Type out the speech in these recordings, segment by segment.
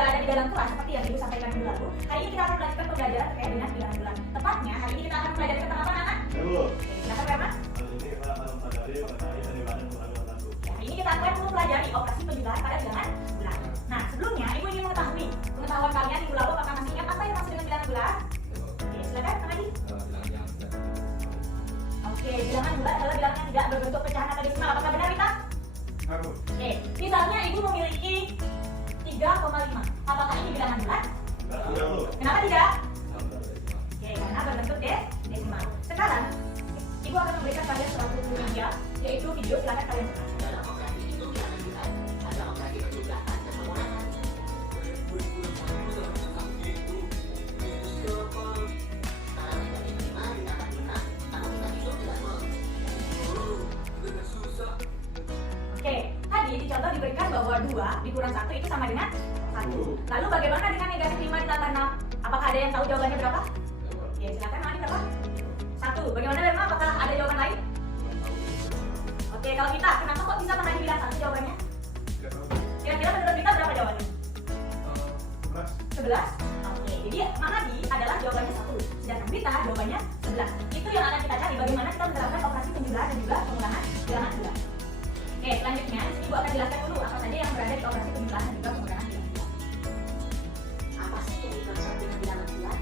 sudah ada di dalam kelas seperti yang Ibu sampaikan minggu lalu, hari ini kita akan melanjutkan pembelajaran terkait dengan bilangan bulan. Tepatnya hari ini kita akan belajar tentang apa, anak? Ibu. Silakan, Verma. Hari ini kita akan mempelajari mengenai penerimaan penangguhan satu. Hari ini kita akan mempelajari operasi penjumlahan pada bilangan bulan. Nah, sebelumnya Ibu ingin mengetahui pengetahuan kalian minggu lalu, apakah masih ingat apa yang maksud dengan bilangan bulan? Oke, silakan, Kak Adi. Oke, bilangan bulan adalah bilangan yang tidak berbentuk pecahan atau desimal. Apakah benar, Rita? Oke, misalnya Ibu memiliki 3,5. Apakah ini bilangan bulan? Kenapa tidak? Oke, karena berbentuk desimal. Sekarang, Ibu akan memberikan kalian suatu media, yaitu video. Silakan kalian buka. Oke, tadi di contoh diberikan bahwa 2 dikurang 1 itu sama dengan 1. Lalu bagaimana dengan negatif 5 ditambah 6? Apakah ada yang tahu jawabannya berapa? Ya, silakan, Mali, berapa? 1. Bagaimana, Verma? Apakah ada jawaban lain? Oke, kalau kita, kenapa kok bisa Mali bilang 1 jawabannya? Kira-kira menurut kita berapa jawabannya? 11. Oke, jadi Mahadi adalah jawabannya 1. Sedangkan kita jawabannya 11. Itu yang akan kita cari bagaimana kita menerapkan operasi penjumlahan dan juga pengulangan bilangan bulan. Oke, selanjutnya di sini Ibu akan jelaskan dulu apa saja yang berada di operasi penjumlahan dan juga pengulangan bilangan bulan. Apa sih yang dimaksud dengan bilangan bulan?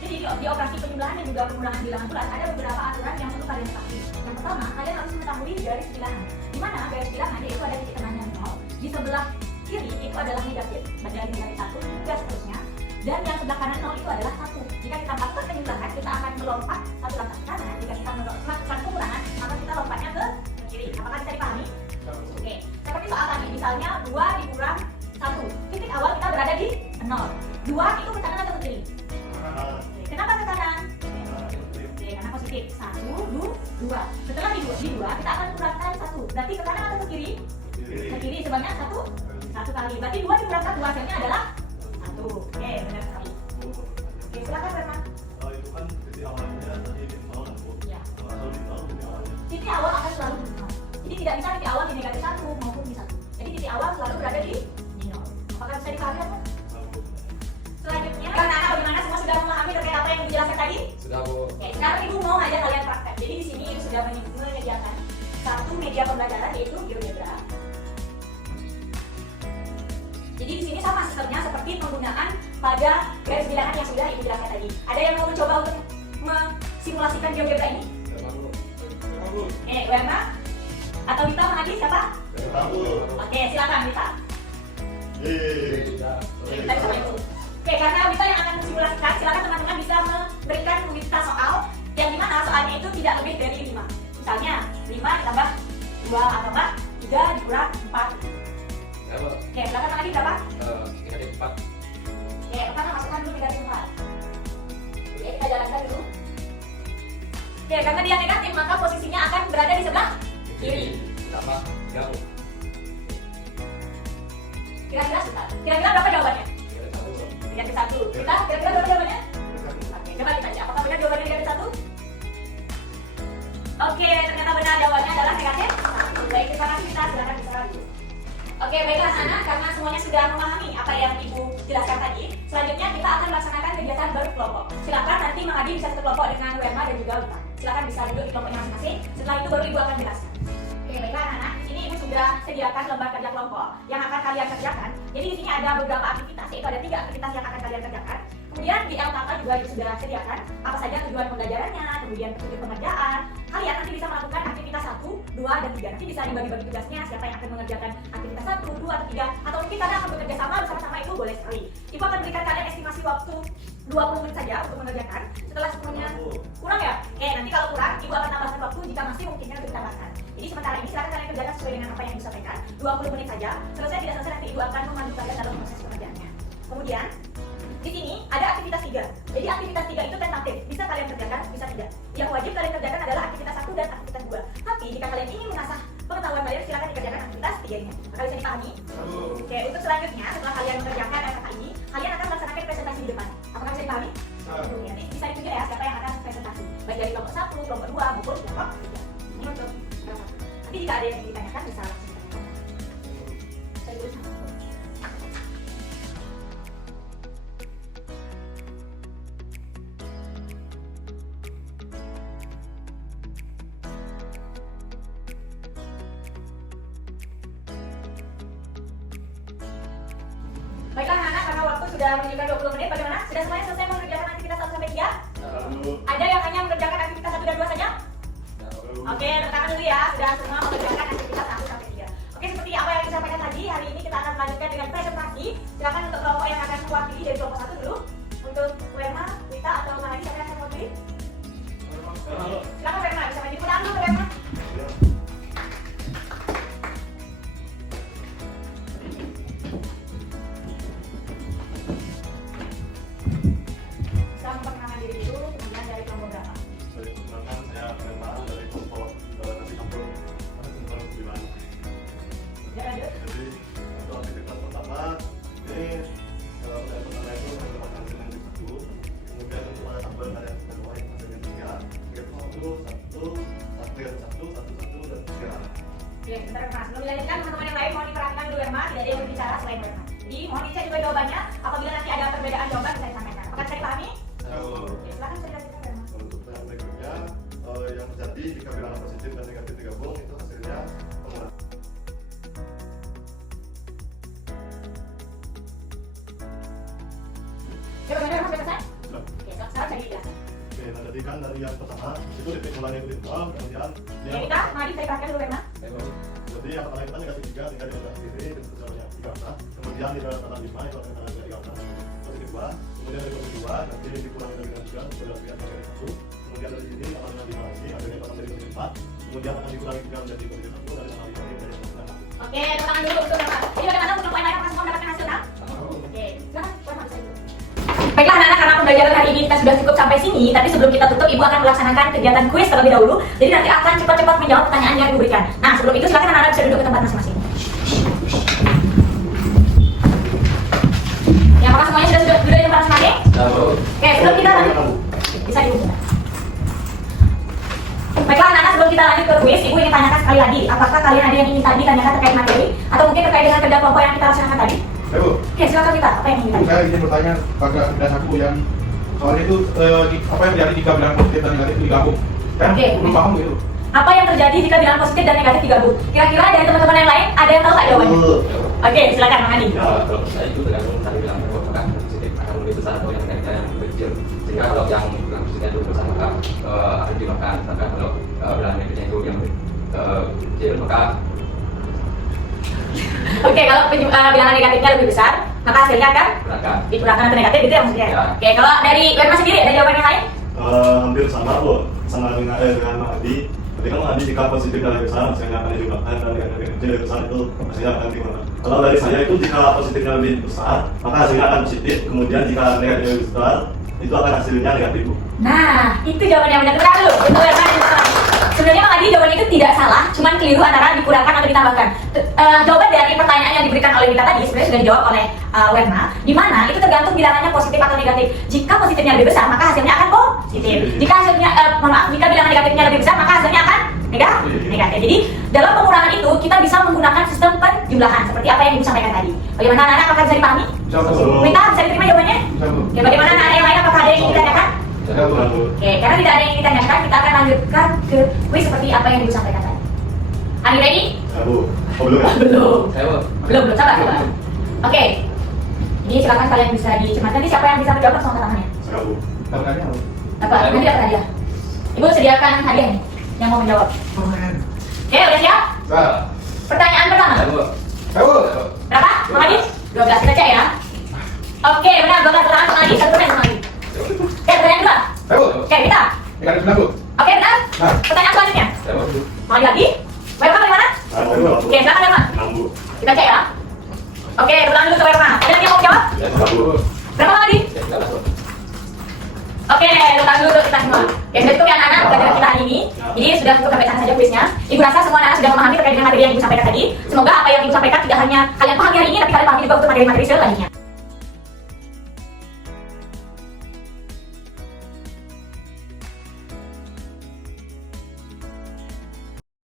Jadi di operasi penjumlahan dan juga pengulangan bilangan bulan ada beberapa aturan yang perlu kalian ketahui. Yang pertama, kalian harus mengetahui garis bilangan. Di mana garis bilangan yaitu ada titik tengahnya 0, di sebelah kiri itu adalah negatif, dari garis 1 hingga seterusnya. Dan yang sebelah kanan 0 itu adalah 1. Jika kita melakukan penjumlahan, kita akan melompat satu langkah ke kanan. Jika kita melakukan pengulangan, maka kita lompatnya ke kiri. Apakah bisa dipahami? Oke, seperti soal tadi, misalnya 2 dikurang 1. Titik awal kita berada di 0. 2 itu ke kanan atau ke kiri? Kenapa ke kanan? Oke, karena positif. 1, 2. Setelah di 2 kita akan kurangkan 1. Berarti ke kanan atau ke kiri? Ke kiri sebanyak 1 kali. Berarti 2 dikurangkan 2 hasilnya adalah 1. Oke, benar sekali. Oke, silakan, Verma. Itu kan titik awalnya tadi di 0 kan, Bu? Ya. Kalau di 0 titik awalnya. Titik awal akan selalu di 0. Jadi tidak bisa titik awal di negatif 1 maupun di 1. Jadi titik awal selalu berada di 0. Apakah bisa dipahami, Bu? Selanjutnya, anak-anak bagaimana, semua sudah memahami terkait apa yang dijelaskan tadi? Sudah, Bu. Oke, sekarang Ibu mau ngajak kalian praktek. Jadi di sini Ibu sudah menyediakan satu media pembelajaran yaitu GeoGebra. Jadi di sini sama sistemnya seperti penggunaan pada garis bilangan yang sudah Ibu jelaskan tadi. Ada yang mau mencoba untuk mensimulasikan GeoGebra ini? Verma? Atau Wita, Mahadi, siapa? Oke, silakan Wita. Kita sama Ibu. Oke, karena Wita yang akan mensimulasikan, silakan teman-teman bisa memberikan Wita soal yang dimana soalnya itu tidak lebih dari 5. Misalnya 5 ditambah 2 atau enggak 3 dikurang 4. Oke, silakan lagi berapa? Negatif 4. Oke, pertama masukkan dulu negatif 4. Oke, kita jalankan dulu. Oke, karena dia negatif maka posisinya akan berada di sebelah kiri. Tambah 3, Bu. Kira-kira sebentar. Kira-kira berapa jawabannya? Negatif 1. Kita kira-kira berapa jawabannya? Oke, coba kita lihat apakah benar jawabannya negatif 1? Oke, ternyata benar jawabannya adalah negatif 1. Baik, terima kasih kita silakan bicara dulu. Oke, baiklah anak, karena semuanya sudah memahami apa yang Ibu jelaskan tadi, selanjutnya kita akan melaksanakan kegiatan berkelompok. Silakan nanti Mahadi bisa satu kelompok dengan Verma dan juga Wita. Silakan bisa duduk di kelompoknya masing-masing. Setelah itu baru Ibu akan jelaskan. Oke, baiklah anak, di sini Ibu sudah sediakan lembar kerja kelompok yang akan kalian kerjakan. Jadi di sini ada beberapa aktivitas, yaitu ada 3 aktivitas yang akan kalian kerjakan. Kemudian di LKK juga Ibu sudah sediakan apa saja tujuan pembelajarannya, kemudian petunjuk pengerjaan. Kalian nanti bisa melakukan aktivitas 1, 2, dan 3. Nanti bisa dibagi-bagi tugasnya, siapa yang akan mengerjakan aktivitas 1, 2, atau 3. Atau mungkin kalian akan bekerja sama bersama-sama, itu boleh sekali. Ibu akan berikan kalian estimasi waktu 20 menit saja untuk mengerjakan. Setelah semuanya kurang ya? Oke, nanti kalau kurang, Ibu akan tambahkan waktu jika masih mungkinnya untuk ditambahkan. Jadi sementara ini silakan kalian kerjakan sesuai dengan apa yang Ibu sampaikan. 20 menit saja. Selesai tidak selesai nanti Ibu akan memandu kalian dalam proses pengerjaannya. Kemudian di sini ada aktivitas 3. Jadi aktivitas 3 itu tentatif, bisa kalian kerjakan, bisa tidak. Yang wajib kalian kerjakan adalah aktivitas 1 dan aktivitas 2. Tapi jika kalian ingin mengasah pengetahuan kalian, silakan dikerjakan aktivitas 3-nya. Maka bisa dipahami? Oke, untuk selanjutnya setelah kalian mengerjakan LKK ini, kalian akan melaksanakan presentasi di depan. Apakah bisa dipahami? Nanti bisa ditunjuk ya siapa yang akan presentasi. Baik dari kelompok 1, kelompok 2 maupun kelompok 3. Ini untuk nanti jika ada yang ditanyakan bisa langsung ditanyakan. Saya tulis sama. sudah menunjukkan 20 menit. Bagaimana? Sudah semuanya selesai mengerjakan aktivitas 1 sampai 3? Belum. Ada yang hanya mengerjakan aktivitas 1 dan 2 saja? Oke, rekaman dulu ya. Sudah semua mengerjakan aktivitas 1 sampai 3. Oke, seperti apa yang disampaikan tadi, hari ini kita akan melanjutkan dengan presentasi. Silakan untuk kelompok yang akan mewakili dari kelompok 1 dulu. Untuk Werma, Wita atau Mahadi, siapa yang akan mewakili? Silakan Werma, bisa maju pulang dulu Werma. Bisa memperkenalkan diri dulu, kemudian dari kelompok berapa? Perkenalkan, saya Firman dari kelompok nasi campur 9. Ya, lanjut. Jadi untuk aktivitas pertama ini yang pertama itu menggunakan hasil yang satu, kemudian untuk pada tabel ada yang kedua yang hasil yang 3, yaitu 1, 1, 1, 1, 1, dan 3. Oke, bentar Mas. Sebelum dilanjutkan, teman-teman yang lain mohon diperhatikan dulu Werma, tidak ada yang berbicara selain Werma. Jadi mohon dicek juga jawabannya, apabila nanti ada perbedaan jawaban bisa disampaikan. Apakah bisa dipahami? Oke, silakan bisa dilanjutkan Werma. Untuk yang berikutnya, yang terjadi jika bilangan positif dan negatif digabung itu hasilnya pengulangan. Oke, bagaimana Werma, sudah selesai? Sudah. Oke, sekarang saya dijelaskan. Oke, nah jadi kan dari yang pertama itu titik mulanya itu dibuang, kemudian Oke, kita, Mahadi bisa diperhatikan dulu Werma. jadi yang pertama itu kan negatif 3 sehingga di dalam kiri itu sebenarnya 3, kemudian di dalam kanan 5 itu akan kanan 3, positif 2, kemudian dari positif 2 nanti dikurangi dari dengan 3 sudah lihat dari 1, kemudian dari sini akan dengan 5 lagi akhirnya akan menjadi positif 4, kemudian akan dikurangi 3 menjadi positif 1 dan dengan 5 menjadi positif 6. Oke, tepuk tangan dulu untuk Werma. Jadi bagaimana untuk poin lain apakah semua mendapatkan hasil kan? Oke, silakan Werma bisa dulu. Baiklah anak-anak, karena pembelajaran hari ini kita sudah cukup sampai sini, tapi sebelum kita tutup, Ibu akan melaksanakan kegiatan kuis terlebih dahulu. Jadi nanti akan cepat-cepat menjawab pertanyaan yang diberikan. Nah, sebelum itu silakan anak-anak bisa duduk ke tempat masing-masing. Ya, apakah semuanya sudah duduk di tempat masing-masing? Oke, sebelum kita lanjut, bisa dibuka. Baiklah anak-anak, sebelum kita lanjut ke kuis, Ibu ingin tanyakan sekali lagi, apakah kalian ada yang ingin tadi tanyakan terkait materi, atau mungkin terkait dengan kerja kelompok yang kita laksanakan tadi? Oke, silakan kita. Apa yang ingin tadi? Saya ingin bertanya pada aktivitas aku yang soalnya itu apa yang terjadi jika bilangan positif dan negatif digabung? Kan Oke. belum paham gitu. Apa yang terjadi jika bilangan positif dan negatif digabung? Kira-kira dari teman-teman yang lain ada yang tahu nggak jawabannya? Oke, silakan Mang Adi. Kalau saya itu tergantung tadi bilang apakah positif akan lebih besar atau yang negatif yang lebih kecil. Sehingga kalau yang bilang positifnya itu besar maka akan dimakan. Sedangkan kalau bilangan negatifnya itu yang kecil maka Oke, kalau bilangan negatifnya lebih besar, maka hasilnya akan berangkat. dikurangkan atau negatif gitu ya maksudnya? Ya. Oke, kalau dari Werma sendiri ada jawaban yang lain? Hampir sama loh, sama dengan Mahadi. Ketika Mahadi jika positif dan lebih besar, hasilnya akan digunakan dan negatif kecil lebih besar itu hasilnya akan digunakan. Kalau dari saya itu jika positifnya lebih besar, maka hasilnya akan positif. Kemudian jika negatifnya lebih besar, itu akan hasilnya negatif. Nah, itu jawaban yang benar. Benar dulu, untuk Werma dan Pak Adi. Sebenarnya Mang Adi jawabannya itu tidak salah, cuman keliru antara dikurangkan atau ditambahkan. Jawaban dari pertanyaan yang diberikan oleh Wita tadi sebenarnya sudah dijawab oleh Werma, di mana itu tergantung bilangannya positif atau negatif. Jika positifnya lebih besar, maka hasilnya akan positif. Jika hasilnya, jika bilangan negatifnya lebih besar, maka hasilnya akan negatif. Jadi dalam pengurangan itu kita bisa menggunakan sistem penjumlahan seperti apa yang Ibu sampaikan tadi. Bagaimana anak-anak, apakah bisa dipahami? Wita, bisa diterima jawabannya? Oke, bagaimana anak-anak yang lain, apakah ada yang ingin ditanyakan? Oke, karena tidak ada yang ditanyakan, kita akan lanjutkan ke kuis seperti apa yang Ibu sampaikan tadi. Are you ready? Belum ya? Belum, sabar. Oke. Ini silakan kalian bisa dicermati. Nanti siapa yang bisa menjawab langsung angkat tangannya. Tanya apa? Apa? Nanti dapat hadiah. Ibu sediakan hadiah nih yang mau menjawab. Oke, udah siap? Pertanyaan pertama. Berapa? Mang Adi? 12, kita cek ya. Oke, benar, 12 pertanyaan Mang Adi, 1 persen Mang Adi. Oke, pertanyaan kedua. Oke, kita. Negatif aku. Oke, benar. Pertanyaan selanjutnya. Mang Adi lagi? Werma bagaimana? Oke, silakan Werma. Kita cek ya. Oke, ulang dulu ke Werma. Ada yang mau jawab? Berapa Mang Adi? Oke, ulang dulu kita semua. Oke, sudah cukup ya anak-anak pelajaran kita hari ini. Jadi sudah cukup sampai sana saja kuisnya. Ibu rasa semua anak sudah memahami terkait dengan materi yang Ibu sampaikan tadi. Semoga apa yang Ibu sampaikan tidak hanya kalian pahami hari ini, tapi kalian pahami juga untuk materi-materi selanjutnya.